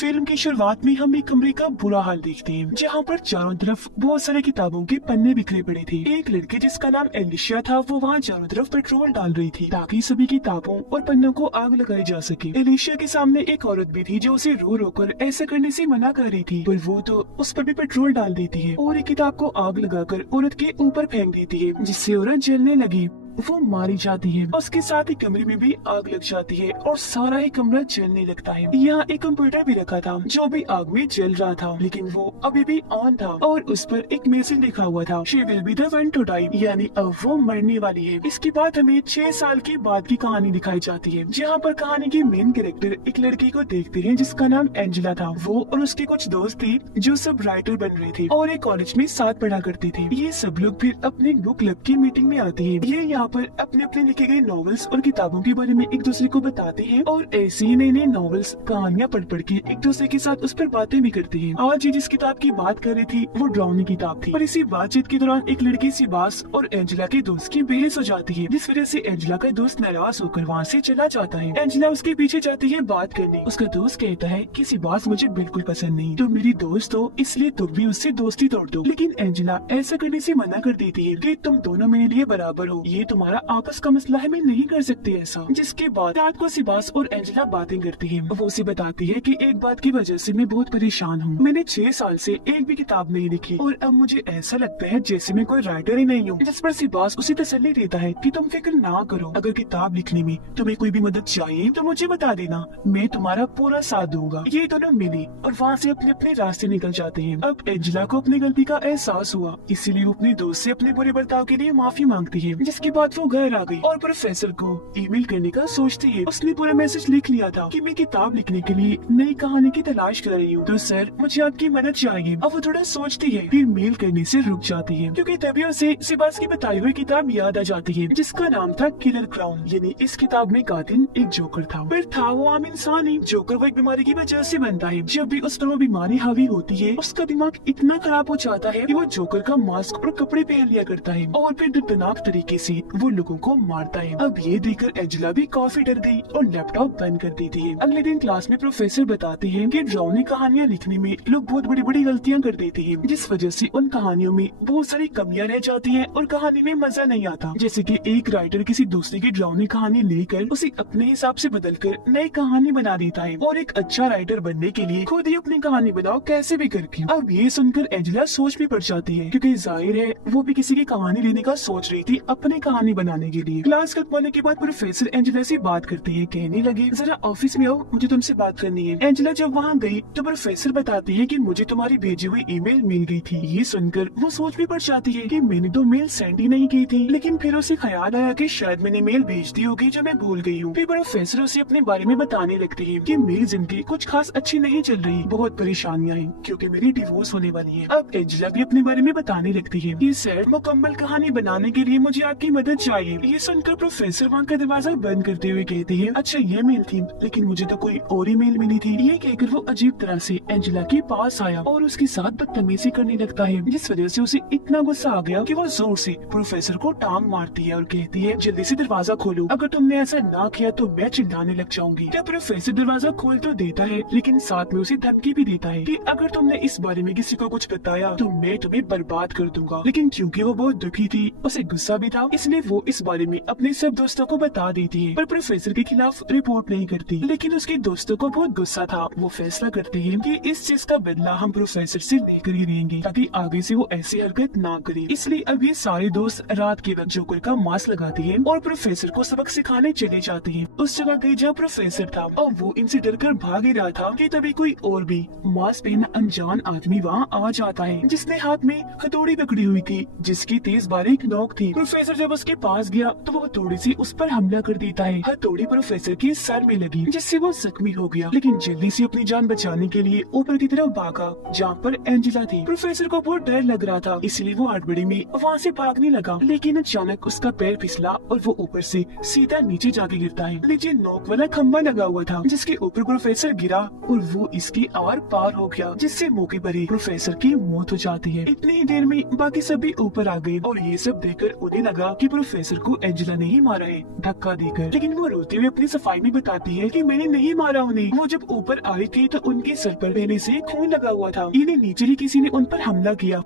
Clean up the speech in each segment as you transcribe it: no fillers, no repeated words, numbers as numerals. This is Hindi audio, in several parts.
फिल्म की शुरुआत में हम एक कमरे का बुरा हाल देखते हैं, जहाँ पर चारों तरफ बहुत सारे किताबों के पन्ने बिखरे पड़े थे। एक लड़की जिसका नाम एलिशिया था, वो वहाँ चारों तरफ पेट्रोल डाल रही थी ताकि सभी किताबों और पन्नों को आग लगाई जा सके। एलिशिया के सामने एक औरत भी थी जो उसे रो रो कर ऐसा करने से मना कर रही थी, पर वो तो उस पर भी पेट्रोल डाल देती है और एक किताब को आग लगाकर औरत के ऊपर फेंक देती है, जिससे औरत जलने लगी। वो मारी जाती है। उसके साथ ही कमरे में भी आग लग जाती है और सारा ही कमरा जलने लगता है। यहाँ एक कंप्यूटर भी रखा था जो भी आग में जल रहा था, लेकिन वो अभी भी ऑन था और उस पर एक मैसेज लिखा हुआ था, she will be the one to die, यानी अब वो मरने वाली है। इसके बाद हमें 6 साल के बाद की कहानी दिखाई जाती है, जहाँ पर कहानी की मेन कैरेक्टर एक लड़की को देखते हैं जिसका नाम एंजेला था। वो और उसके कुछ दोस्त थे जो सब राइटर बन रहे थे और एक कॉलेज में साथ पढ़ा करते थे। ये सब लोग फिर अपने बुक क्लब की मीटिंग में आते हैं। ये यहाँ पर अपने अपने लिखे गए नॉवेल्स और किताबों के बारे में एक दूसरे को बताते हैं और ऐसे ही नए नए नॉवेल्स कहानियाँ पढ़ पढ़ के एक दूसरे के साथ उस पर बातें भी करते हैं। आज ये जिस किताब की बात कर रही थी वो ड्राउनी किताब थी और इसी बातचीत के दौरान एक लड़की सिबास और एंजेला के दोस्त की बहस हो जाती है, जिस वजह से एंजेला का दोस्त नाराज होकर वहाँ से चला जाता है। एंजेला उसके पीछे जाती है बात करने। उसका दोस्त कहता है कि सिबास मुझे बिल्कुल पसंद नहीं, तो मेरी दोस्त हो इसलिए तुम भी उससे दोस्ती तोड़ दो। लेकिन एंजेला ऐसा करने से मना कर देती है कि तुम दोनों मेरे लिए बराबर हो, ये तुम्हारा आपस का मसला है, मैं नहीं कर सकती ऐसा। जिसके बाद रात को सिबास और एंजेला बातें करती है। वो उसे बताती है कि एक बात की वजह से मैं बहुत परेशान हूँ, मैंने 6 साल से एक भी किताब नहीं लिखी और अब मुझे ऐसा लगता है जैसे मैं कोई राइटर ही नहीं हूँ। जिस पर सिबास उसे तसल्ली देता है कि तुम फिक्र ना करो, अगर किताब लिखने में तुम्हें कोई भी मदद चाहिए तो मुझे बता देना, मैं तुम्हारा पूरा साथ दूंगा। ये दोनों मिली और वहाँ से अपने अपने रास्ते निकल जाते हैं। अब एंजेला को अपनी गलती का एहसास हुआ, इसीलिए वो अपने दोस्त से अपने बुरे बर्ताव के लिए माफी मांगती है। जिसके बाद वो घर आ गई और प्रोफेसर को ईमेल करने का सोचती है। उसने पूरा मैसेज लिख लिया था कि मैं किताब लिखने के लिए नई कहानी की तलाश कर रही हूँ, तो सर मुझे आपकी मदद चाहिए। अब वो थोड़ा सोचती है, फिर मेल करने से रुक जाती है क्योंकि तभी उसे सिबास की बताई हुई किताब याद आ जाती है, जिसका नाम था किलर क्राउन, यानी इस किताब में कातिल एक जोकर था। फिर था वो आम इंसान ही। जोकर वो एक बीमारी की वजह से बनता है। जब भी उस पर वो बीमारी हावी होती है, उसका दिमाग इतना खराब हो जाता है कि वो जोकर का मास्क और कपड़े पहन लिया करता है और फिर दर्दनाक तरीके से वो लोगों को मारता है। अब ये देखकर एंजेला भी काफी डर गई और लैपटॉप बंद कर देती है। अगले दिन क्लास में प्रोफेसर बताते हैं कि ड्राउनी कहानियाँ लिखने में लोग बहुत बड़ी बड़ी गलतियाँ कर देते हैं, जिस वजह से उन कहानियों में बहुत सारी कमियां रह जाती हैं और कहानी में मजा नहीं आता। जैसे कि एक राइटर किसी दूसरे की ड्राउनी कहानी लेकर उसे अपने हिसाब से बदलकर नई कहानी बना देता है और एक अच्छा राइटर बनने के लिए खुद ही अपनी कहानी बनाओ कैसे भी करके। अब ये सुनकर एंजेला सोच में पड़ जाती है, क्योंकि जाहिर है वो भी किसी की कहानी लेने का सोच रही थी अपनी कहानी बनाने के लिए। क्लास खत्म होने के बाद प्रोफेसर एंजेला से बात करते हैं, कहने लगे जरा ऑफिस में आओ, मुझे तुमसे बात करनी है। एंजेला जब वहाँ गई तो प्रोफेसर बताती है कि मुझे तुम्हारी भेजी हुई ईमेल मिल गई थी। ये सुनकर वो सोच में पड़ जाती है कि मैंने तो मेल सेंड ही नहीं की थी, लेकिन फिर उसे ख्याल आया कि शायद मैंने मेल भेज दी होगी जो मैं भूल गई हूँ। फिर प्रोफेसर उसे अपने बारे में बताने लगते हैं कि मेरी जिंदगी कुछ खास अच्छी नहीं चल रही, बहुत परेशानियाँ हैं क्योंकि मेरी डिवोर्स होने वाली है। अब एंजेला भी अपने बारे में बताने लगती है कि सर मुकम्मल कहानी बनाने के लिए मुझे आपकी मदद चाहिए। ये सुनकर प्रोफेसर वहाँ का दरवाजा बंद करते हुए कहते हैं, अच्छा ये मेल थी, लेकिन मुझे तो कोई और ही मेल मिली थी। ये कहकर वो अजीब तरह से एंजेला के पास आया और उसके साथ बदतमीजी करने लगता है, जिस वजह से उसे इतना गुस्सा आ गया कि वो जोर से प्रोफेसर को टांग मारती है और कहती है जल्दी से दरवाजा खोलो, अगर तुमने ऐसा ना किया तो मैं चिल्लाने लग जाऊंगी। क्या प्रोफेसर दरवाजा खोल तो देता है, लेकिन साथ में उसे धमकी भी देता है कि अगर तुमने इस बारे में किसी को कुछ बताया तो मैं तुम्हें बर्बाद कर दूंगा। लेकिन क्योंकि वो बहुत दुखी थी, उसे गुस्सा भी था, इसलिए वो इस बारे में अपने सब दोस्तों को बता देती है, पर प्रोफेसर के खिलाफ रिपोर्ट नहीं करती। लेकिन उसके दोस्तों को बहुत गुस्सा था। वो फैसला करते हैं कि इस चीज का बदला हम प्रोफेसर से लेकर ही रहेंगे ताकि आगे से वो ऐसी हरकत ना करे। इसलिए अब ये सारे दोस्त रात के वक्त जोकर का मास्क लगाते हैं और प्रोफेसर को सबक सिखाने चले जाते हैं। उस जगह गए जहाँ प्रोफेसर था और वो इनसे डरकर भाग ही रहा था कि तभी कोई और भी मास्क पहना अनजान आदमी वहाँ आ जाता है, जिसने हाथ में हथौड़ी पकड़ी हुई थी जिसकी तेज बारीक नोक थी। प्रोफेसर जब उसके पास गया तो वो हथौड़ी से उस पर हमला कर देता है। हथौड़ी प्रोफेसर के सर में लगी, जिससे वो जख्मी हो गया, लेकिन जल्दी से अपनी जान बचाने के लिए ऊपर की तरफ भागा जहाँ पर एंजेला थी। प्रोफेसर को बहुत डर लग रहा था, इसलिए वो हड़बड़ी में वहाँ से भागने लगा, लेकिन अचानक उसका पैर फिसला और वो ऊपर से सीधा नीचे जाके गिरता है। नीचे नोक वाला खम्बा लगा हुआ था जिसके ऊपर प्रोफेसर गिरा और वो इसके आर पार हो गया, जिससे मौके पर ही प्रोफेसर की मौत हो जाती है। इतनी ही देर में बाकी सभी ऊपर आ गए और ये सब देखकर उन्हें लगा कि प्रोफेसर को एंजेला ने ही मारा है धक्का देकर, लेकिन वो रोते हुए अपनी सफाई में बताती है कि मैंने नहीं मारा उन्हें। वो जब ऊपर आई थी तो उनके सर पर पहले से खून लगा हुआ था। इन्हें नीचे ही किसी ने उन पर हमला किया।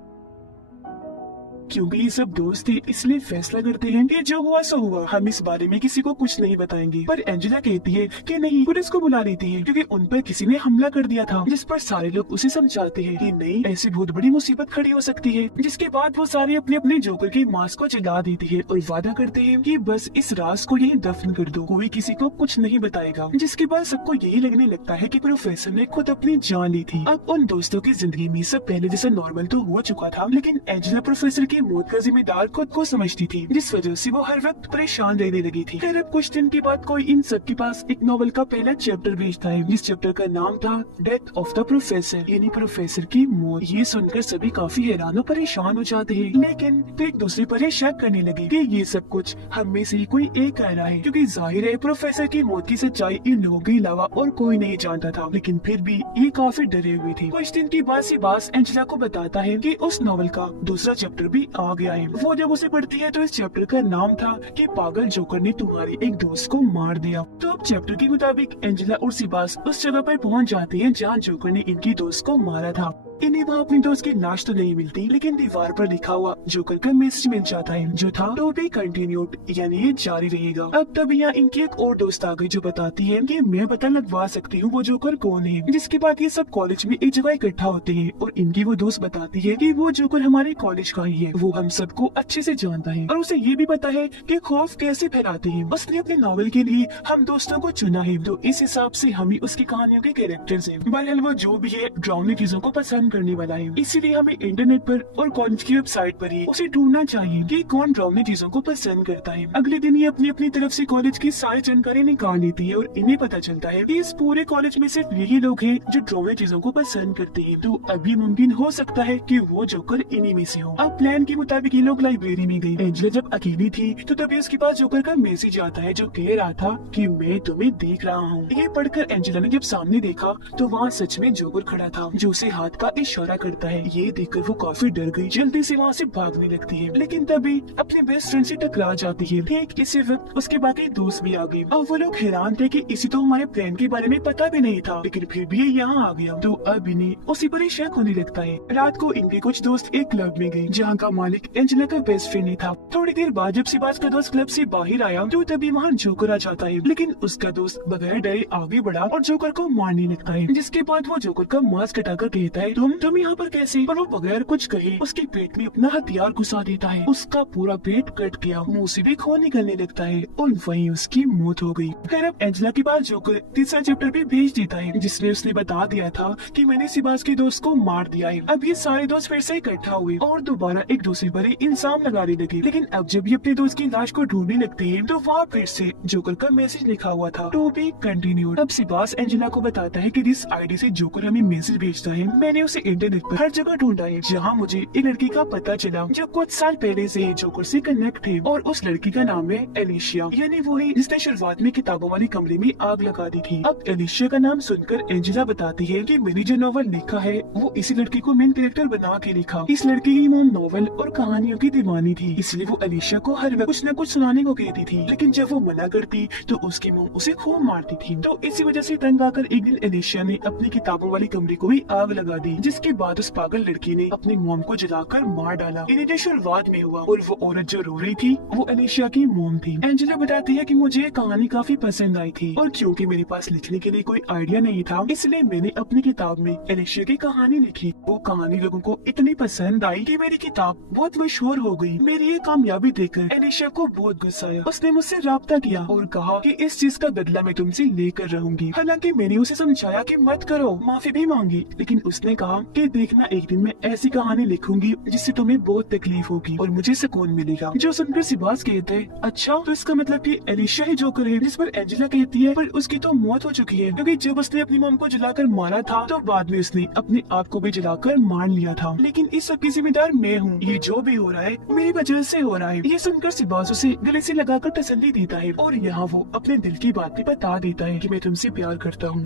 क्योंकि ये सब दोस्त थे इसलिए फैसला करते हैं कि जो हुआ सो हुआ, हम इस बारे में किसी को कुछ नहीं बताएंगे। पर एंजेला कहती है कि नहीं, पुलिस को बुला लेती है क्योंकि उन पर किसी ने हमला कर दिया था। जिस पर सारे लोग उसे समझाते हैं कि नहीं, ऐसी बहुत बड़ी मुसीबत खड़ी हो सकती है। जिसके बाद वो सारे अपने अपने जोकर के मास्क को जला देती है और वादा करते हैं कि बस इस राज को यही दफन कर दो, कोई किसी को कुछ नहीं बताएगा। जिसके बाद सबको यही लगने लगता है कि प्रोफेसर ने खुद अपनी जान ली थी। अब उन दोस्तों की जिंदगी में सब पहले जैसा नॉर्मल तो हो चुका था, लेकिन एंजेला प्रोफेसर की मौत का जिम्मेदार खुद को समझती थी, जिस वजह से वो हर वक्त परेशान रहने लगी थी। फिर अब कुछ दिन के बाद कोई इन सब के पास एक नॉवल का पहला चैप्टर भेजता है, जिस चैप्टर का नाम था डेथ ऑफ द प्रोफेसर, यानी प्रोफेसर की मौत। ये सुनकर सभी काफी हैरान और परेशान हो जाते हैं, लेकिन फिर एक दूसरे पर शक करने लगे कि ये सब कुछ हम में से ही कोई एक कह रहा है, क्योंकि जाहिर है प्रोफेसर की मौत की सच्चाई इन लोगों के अलावा और कोई नहीं जानता था। लेकिन फिर भी ये काफी डरे हुए थे। कुछ दिन के बाद सिबास एंजेला को बताता है कि उस नॉवल का दूसरा चैप्टर भी आ गया है। वो जब उसे पढ़ती है तो इस चैप्टर का नाम था कि पागल जोकर ने तुम्हारे एक दोस्त को मार दिया। तो अब चैप्टर के मुताबिक एंजेला और सिबास उस जगह पर पहुंच जाते हैं जहां जोकर ने इनकी दोस्त को मारा था। इन्हें वहाँ अपनी दोस्त की लाश तो नहीं मिलती, लेकिन दीवार पर लिखा हुआ जोकर का मैसेज मिल जाता है जो था टू बी कंटिन्यूड, यानी ये जारी रहेगा। अब तब यहाँ इनकी एक और दोस्त आ गई जो बताती है कि मैं पता लगवा सकती हूँ वो जोकर कौन है। जिसके बाद ये सब कॉलेज में एक जगह इकट्ठा होते हैं और इनकी वो दोस्त बताती है कि वो जोकर हमारे कॉलेज का ही है, वो हम सबको अच्छे से जानता है और उसे ये भी पता है कि खौफ कैसे फैलाते हैं। उसने अपने नॉवल के लिए हम दोस्तों को चुना है, तो इस हिसाब से हम ही उसकी कहानियों के कैरेक्टर्स हैं। बहरहाल वो जो भी है डरावनी चीजों को पसंद करने वाला है, इसीलिए हमें इंटरनेट पर और कॉलेज की वेबसाइट पर ही उसे ढूंढना चाहिए कि कौन डरावनी चीजों को पसंद करता है। अगले दिन ये अपनी अपनी तरफ से कॉलेज की सारी जानकारी निकाल लेती है और इन्हें पता चलता है कि इस पूरे कॉलेज में सिर्फ यही लोग हैं जो डरावनी चीजों को पसंद करते हैं। तो अभी मुमकिन हो सकता है कि वो जोकर इन्हीं में से हो। अब प्लान के मुताबिक ये लोग लाइब्रेरी में गए। एंजेला जब अकेली थी तो तभी उसके पास जोकर का मैसेज आता है जो कह रहा था कि मैं तुम्हें देख रहा हूँ। ये पढ़कर एंजेला ने जब सामने देखा तो वहाँ सच में जोकर खड़ा था जो उसे हाथ का इशारा करता है। ये देखकर वो काफी डर गई, जल्दी से वहाँ से भागने लगती है, लेकिन तभी अपने बेस्ट फ्रेंड से टकरा जाती है। ठीक इसी वक्त उसके बाकी दोस्त भी आ गए। अब वो लोग हैरान थे कि इसी तो हमारे प्लान के बारे में पता भी नहीं था, लेकिन फिर भी ये यहाँ आ गया। तो अब इन्हें उसी पर ही शक होने लगता है। रात को इनके कुछ दोस्त एक क्लब में गए जहाँ का मालिक एंजेला का बेस्ट फ्रेंड ही था। थोड़ी देर बाद जब सिबास का दोस्त क्लब से बाहर आया तो तभी वहाँ जोकर आ जाता है, लेकिन उसका दोस्त बगैर डरे आगे बढ़ा और जोकर को मारने लगता है। जिसके बाद वो जोकर का मास्क हटाकर कहता है तुम यहाँ पर कैसे? पर वो बगैर कुछ कहे उसके पेट में अपना हथियार घुसा देता है। उसका पूरा पेट कट गया, मुंह से भी खून निकलने लगता है और वहीं उसकी मौत हो गई। फिर अब एंजेला के बाद जोकर तीसरा चैप्टर भी भेज देता है जिसमें उसने बता दिया था कि मैंने सिबास के दोस्त को मार दिया है। अब ये सारे दोस्त फिर से इकट्ठा हुए और दोबारा एक दूसरे पर इल्जाम लगाने लगे। लेकिन अब जब ये अपने दोस्त की लाश को ढूंढने लगते हैं तो वहाँ फिर से जोकर का मैसेज लिखा हुआ था टू बी कंटिन्यूड। अब सिबास एंजेला को बताता है कि जिस आईडी से जोकर हमें मैसेज भेजता है मैंने उसे इंटरनेट पर हर जगह ढूंढा है, जहाँ मुझे एक लड़की का पता चला जो कुछ साल पहले से जोकर से कनेक्ट है और उस लड़की का नाम है एलिशिया, यानी वही जिसने शुरुआत में किताबों वाली कमरे में आग लगा दी थी। अब एलिशिया का नाम सुनकर एंजेला बताती है कि मैंने जो नॉवल लिखा है वो इसी लड़की को मेन कैरेक्टर बना के लिखा। इस लड़की की मॉम नॉवल और कहानियों की दीवानी थी, इसलिए वो एलिशिया को हर वक्त कुछ न कुछ सुनाने को कहती थी, लेकिन जब वो मना करती तो उसकी मॉम उसे खूब मारती थी। तो इसी वजह से तंग आकर एक दिन एलिशिया ने अपनी किताबों वाली कमरे को भी आग लगा दी, जिसके बाद उस पागल लड़की ने अपनी मॉम को जलाकर मार डाला। इन्हें शुरुआत में हुआ और वो औरत जो रो रही थी वो एलिशिया की मॉम थी। एंजेला बताती है कि मुझे ये कहानी काफी पसंद आई थी और क्योंकि मेरे पास लिखने के लिए कोई आइडिया नहीं था इसलिए मैंने अपनी किताब में एलिशिया की कहानी लिखी। वो कहानी लोगों को इतनी पसंद आई कि मेरी किताब बहुत मशहूर हो गई। मेरी ये कामयाबी देखकर एलिशिया को बहुत गुस्सा आया। उसने मुझसे राब्ता किया और कहा कि इस चीज का बदला मैं तुमसे लेकर रहूंगी। हालांकि मैंने उसे समझाया कि मत करो, माफी भी मांगी, लेकिन उसने कहा कि देखना एक दिन मैं ऐसी कहानी लिखूंगी जिससे तुम्हें बहुत तकलीफ होगी और मुझे सुकून मिलेगा। जो सुनकर सिबास कहते हैं अच्छा तो इसका मतलब कि एलिशिया ही जोकर है, जिस पर एंजेला कहती है पर उसकी तो मौत हो चुकी है क्योंकि जब उसने अपनी मॉम को जलाकर मारा था तो बाद में उसने अपने आप को भी जलाकर मार लिया था। लेकिन इस सब की जिम्मेदार मैं हूँ, ये जो भी हो रहा है मेरी वजह से हो रहा है। ये सुनकर सिबास उसे गले से लगाकर तसल्ली देता है और यहाँ वो अपने दिल की बात भी बता देता है कि मैं तुमसे प्यार करता हूँ।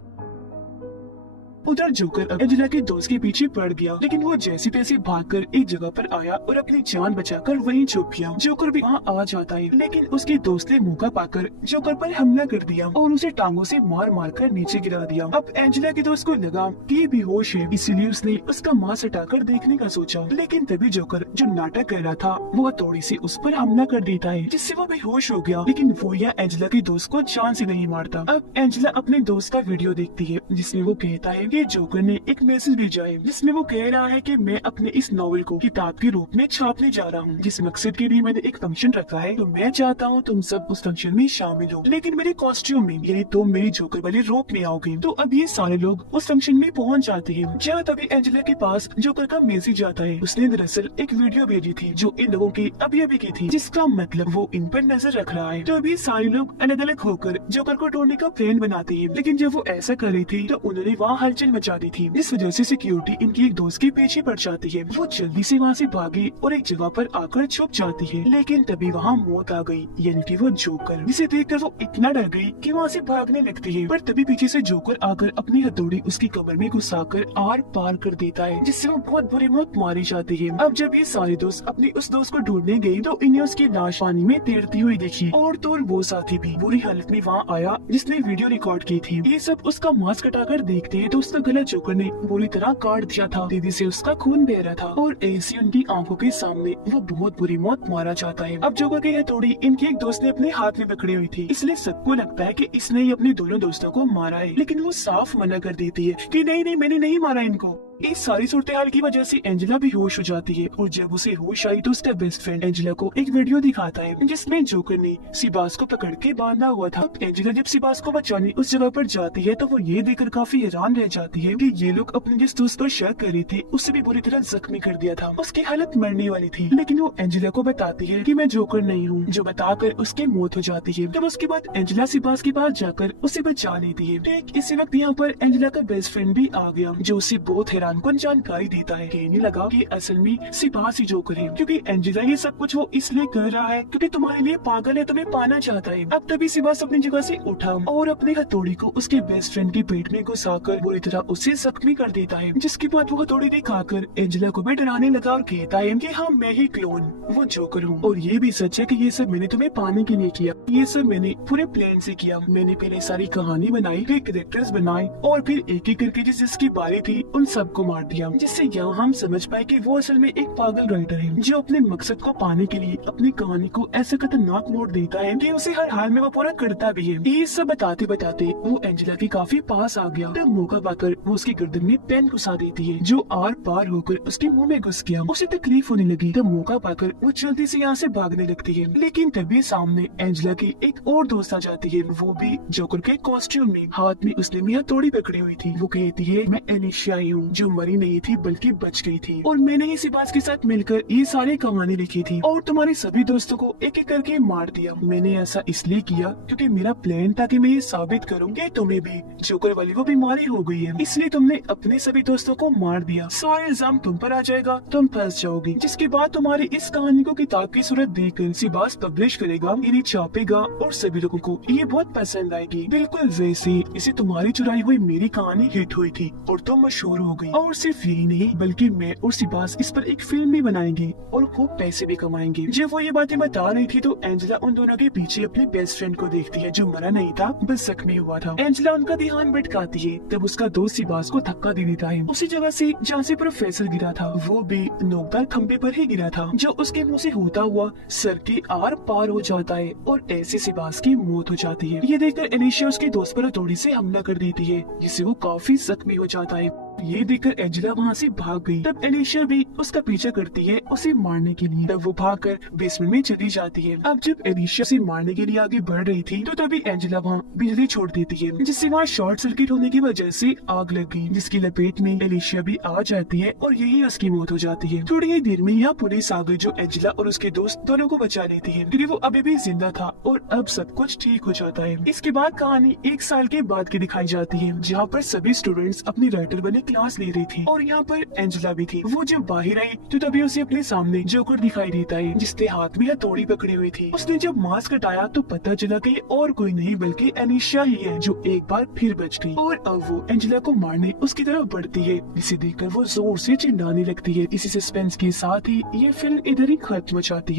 उधर जोकर अब एंजेला के दोस्त के पीछे पड़ गया, लेकिन वो जैसे तैसे भागकर एक जगह पर आया और अपनी जान बचाकर वहीं छुप गया। जोकर भी वहाँ आ जाता है, लेकिन उसके दोस्त ने मौका पाकर जोकर पर हमला कर दिया और उसे टांगों से मार मार कर नीचे गिरा दिया। अब एंजेला के दोस्त को लगा कि बेहोश है, इसीलिए उसने उसका मांस हटाकर देखने का सोचा, लेकिन तभी जोकर जो नाटक कर रहा था वो हथौड़ी से उस पर हमला कर देता है, जिससे वो बेहोश हो गया। लेकिन वो या एंजेला के दोस्त को जान से नहीं मारता। अब एंजेला अपने दोस्त का वीडियो देखती है, जिसमें वो कहता है कि जोकर ने एक मैसेज भेजा है, जिसमें वो कह रहा है कि मैं अपने इस नॉवेल को किताब के रूप में छापने जा रहा हूँ, जिस मकसद के लिए मैंने एक फंक्शन रखा है, तो मैं चाहता हूँ तुम सब उस फंक्शन में शामिल हो, लेकिन मेरे कॉस्ट्यूम में, यानी तुम मेरी जोकर वाले रूप में आओगे। तो अब ये सारे लोग उस फंक्शन में पहुँच जाते हैं, जहाँ तभी एंजेला के पास जोकर का मैसेज आता है। उसने दरअसल एक वीडियो भेजी थी जो इन लोगों की अभी अभी की थी, जिसका मतलब वो इन पर नजर रख रहा है। तो अभी सारे लोग अलग अलग होकर जोकर को ढूंढने का प्लान बनाते हैं, लेकिन जब वो ऐसा कर रही थी तो उन्होंने वहाँ हलचल मचा दी थी, जिस वजह से सिक्योरिटी इनकी एक दोस्त के पीछे पड़ जाती है। वो जल्दी से वहाँ से भागी और एक जगह पर आकर छुप जाती है, लेकिन तभी वहाँ मौत आ गई, यानी कि वो जोकर, जिसे देखकर वो इतना डर गई कि वहाँ से भागने लगती है। पर तभी पीछे से जोकर आकर अपनी हथौड़ी उसकी कमर में घुसाकर आर पार कर देता है, जिससे वो बहुत बुरी मौत मारी जाती है। अब जब ये सारे दोस्त अपने उस दोस्त को ढूंढने गए तो इन्हें उसकी लाश पानी में तैरती हुई देखी, और तो वो साथी भी बुरी हालत में वहाँ आया जिसने वीडियो रिकॉर्ड की थी। ये सब उसका मांस कटाकर देखते हैं तो उसका गला जोकर ने बुरी तरह काट दिया था, तेजी से उसका खून बह रहा था, और ऐसी उनकी आंखों के सामने वो बहुत बुरी मौत मारा जाता है। अब जोकर की हथौड़ी इनके एक दोस्त ने अपने हाथ में पकड़ी हुई थी, इसलिए सबको लगता है कि इसने ही अपने दोनों दोस्तों को मारा है, लेकिन वो साफ मना कर देती है कि नहीं नहीं, मैंने नहीं मारा इनको। इस सारी सूरत हाल की वजह से एंजेला भी होश हो जाती है, और जब उसे होश आई तो उसका बेस्ट फ्रेंड एंजेला को एक वीडियो दिखाता है जिसमें जोकर ने सिबास को पकड़ के बांधा हुआ था। एंजेला जब सिबास को बचाने उस जगह पर जाती है तो वो ये देखकर काफी हैरान रह जाती है कि ये लोग अपने जिस दोस्त पर शक कर रहे थे उससे भी बुरी तरह जख्मी कर दिया था। उसकी हालत मरने वाली थी, लेकिन वो एंजेला को बताती है कि मैं जोकर नहीं हूँ, जो बताकर उसकी मौत हो जाती है। तब उसके बाद एंजेला सिबास के पास जाकर उसे बचा लेती है। ठीक इसी वक्त यहाँ पर एंजेला का बेस्ट फ्रेंड भी आ गया, जो उसे बहुत हैरानकुन जानकारी देता है। कहने लगा कि असल में सिबास ही जोकर है, क्योंकि एंजेला ये सब कुछ वो इसलिए कर रहा है क्योंकि तुम्हारे लिए पागल है, तुम्हें पाना चाहता है। अब तभी सिबास अपनी जगह से उठा और अपनी हथौड़ी को उसके बेस्ट फ्रेंड के पेट में घुसाकर बुरी तरह उसे जख्मी कर देता है, जिसके बाद वो हथौड़ी दिखाकर एंजेला को भी डराने लगा और कहता है कि हाँ, मैं ही क्लोन वो जोकर हूँ, और ये भी सच है कि ये सब मैंने तुम्हें पाने के लिए किया, ये सब मैंने पूरे प्लान से किया। मैंने पहले सारी कहानी बनाई, फिर कैरेक्टर्स बनाए, और फिर एक एक करके जिसकी बारी थी उन सबको मार दिया, जिससे यहाँ हम समझ पाए कि वो असल में एक पागल राइटर है, जो अपने मकसद को पाने के लिए अपनी कहानी को ऐसे खतरनाक मोड़ देता है कि उसे हर हाल में वो पूरा करता भी है। ये सब बताते बताते वो एंजेला के काफी पास आ गया, तब मौका पाकर वो उसकी गर्दन में पेन घुसा देती है, जो आर पार होकर उसके मुंह में घुस गया। उसे तकलीफ होने लगी, तब मौका पाकर वो जल्दी से यहाँ से भागने लगती है, लेकिन तभी सामने एंजेला की एक और दोस्त आ जाती है, वो भी जोकर के कॉस्ट्यूम में, हाथ में उसने भी हथौड़ी पकड़ी हुई थी। वो कहती है मैं एलिशिया ही हूँ, जो मरी नहीं थी बल्कि बच गई थी, और मैंने ही सिबास के साथ मिलकर ये सारी कहानी लिखी थी और तुम्हारे सभी दोस्तों को एक एक करके मार दिया। मैंने ऐसा इसलिए किया क्योंकि मेरा प्लान था कि मैं ये साबित करूँ कि तुम्हें भी जोकर वाली वो बीमारी हो गई है, इसलिए तुमने अपने सभी दोस्तों को मार दिया। सारा इल्जाम तुम पर आ जाएगा, तुम फंस जाओगी, जिसके बाद तुम्हारी इस कहानी को किताब की सूरत देकर सिबास पब्लिश करेगा, इन्हें छापेगा और सभी लोगों को ये बहुत पसंद आएगी, बिल्कुल वैसे इसे तुम्हारी चुराई हुई मेरी कहानी हिट हुई थी और तुम मशहूर हो गई। और सिर्फ यही नहीं बल्कि मैं और सिबास इस पर एक फिल्म भी बनाएंगे और खूब पैसे भी कमाएंगे। जब वो ये बातें बता रही थी तो एंजेला उन दोनों के पीछे अपने बेस्ट फ्रेंड को देखती है, जो मरा नहीं था बस जख्मी हुआ था। एंजेला उनका ध्यान भटकाती है, तब उसका दोस्त सिबास को धक्का दे देता है उसी जगह से जहाँ से प्रोफेसर गिरा था। वो भी नोकदार खंबे पर ही गिरा था, जो उसके मुंह से होता हुआ सर के आर पार हो जाता है और ऐसे सिबास की मौत हो जाती है। ये देखकर एलिशिया उसके दोस्त पर हथौड़ी से हमला कर देती है, जिससे वो काफी जख्मी हो जाता है। ये देखकर एंजेला वहाँ से भाग गई। तब एलिशिया भी उसका पीछा करती है उसे मारने के लिए। तब वो भागकर बेसमेंट में चली जाती है। अब जब एलिशिया से मारने के लिए आगे बढ़ रही थी तो तभी एंजेला वहाँ बिजली छोड़ देती है, जिससे वहाँ शॉर्ट सर्किट होने की वजह से आग लग गई, जिसकी लपेट में एलिशिया भी आ जाती है और यही उसकी मौत हो जाती है। थोड़ी ही देर में यहाँ पुलिस आ गई, जो एंजेला और उसके दोस्त दोनों को बचा लेती है, क्योंकि वो अभी भी जिंदा था और अब सब कुछ ठीक हो जाता है। इसके बाद कहानी 1 साल के बाद की दिखाई जाती है, जहाँ पर सभी स्टूडेंट्स अपनी राइटर बने क्लास ले रही थी और यहाँ पर एंजेला भी थी। वो जब बाहर आई तो तभी उसे अपने सामने जोकर दिखाई देता है जिसके हाथ में हथौड़ी पकड़ी हुई थी। उसने जब मास्क हटाया तो पता चला कि और कोई नहीं बल्कि एलिशिया ही है जो एक बार फिर बच गई और अब वो एंजेला को मारने उसकी तरफ बढ़ती है, जिसे देखकर वो जोर से चिल्लाने लगती है। इसी सस्पेंस के साथ ही ये फिल्म इधर ही खत्म हो जाती है।